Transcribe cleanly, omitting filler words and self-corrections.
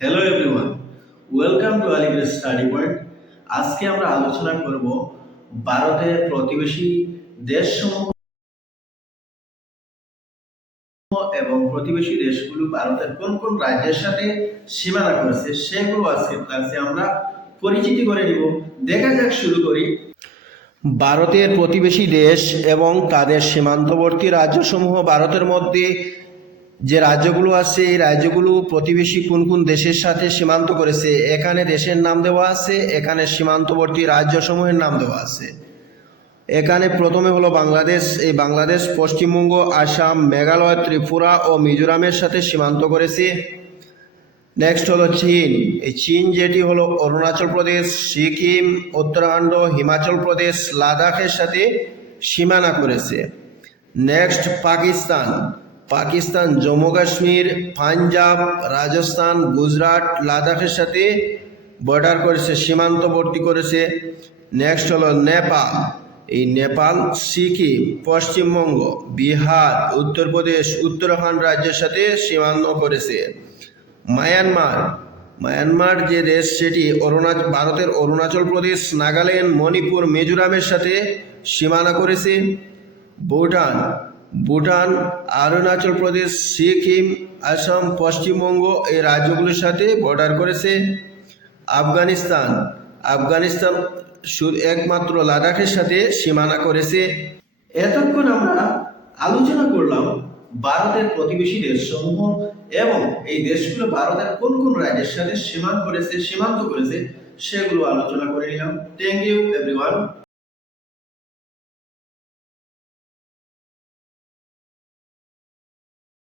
Hello everyone, welcome to Aligarh study point. আজকে আমরা আলোচনা করব ভারতের প্রতিবেশী দেশসমূহ এবং প্রতিবেশী দেশগুলো ভারতের কোন কোন রাজ্যের সাথে সীমানা করেছে সেগুলো আজকে ক্লাসে আমরা পরিচিতি করে নিব। দেখা যাক, শুরু করি। ভারতের প্রতিবেশী দেশ এবং তাদের সীমান্তবর্তী রাজ্যসমূহ। ভারতের মধ্যে যে রাজ্যগুলো আছে এই রাজ্যগুলো প্রতিবেশী কোন কোন দেশের সাথে সীমান্ত করেছে এখানে দেশের নাম দেওয়া আছে, এখানে সীমান্তবর্তী রাজ্যসমূহের নাম দেওয়া আছে। এখানে প্রথমে হলো বাংলাদেশ। এই বাংলাদেশ পশ্চিমবঙ্গ, আসাম, মেঘালয়, ত্রিপুরা ও মিজোরামের সাথে সীমান্ত করেছে। নেক্সট হলো চীন। এই চীন যেটি হলো অরুণাচল প্রদেশ, সিকিম, উত্তরাখণ্ড, হিমাচল প্রদেশ, লাদাখের সাথে সীমানা করেছে। নেক্সট পাকিস্তান। পাকিস্তান জম্মু কাশ্মীর, পাঞ্জাব, রাজস্থান, গুজরাট, লাদাখের সাথে বর্ডার করেছে, সীমান্তবর্তী করেছে। নেক্সট হলো নেপাল। এই নেপাল সিকিম, পশ্চিমবঙ্গ, বিহার, উত্তরপ্রদেশ, উত্তরাখণ্ড রাজ্যের সাথে সীমান্ত করেছে। মায়ানমার। মায়ানমার যে দেশ সেটি ভারতের অরুণাচল প্রদেশ, নাগাল্যান্ড, মণিপুর, মিজোরামের সাথে সীমানা করেছে। ভুটান। ভুটান অরুণাচল প্রদেশ, সিকিম, আসাম, পশ্চিমবঙ্গ এই রাজ্যগুলির সাথে বর্ডার করেছে। আফগানিস্তান। আফগানিস্তান একমাত্র লাদাখের সাথে সীমানা করেছে। এতক্ষণ আমরা আলোচনা করলাম ভারতের প্রতিবেশী দেশসমূহ এবং এই দেশগুলো ভারতের কোন কোন রাজ্যের সাথে সীমান্ত করেছে সেগুলো আলোচনা করে নিলাম। Thank you everyone.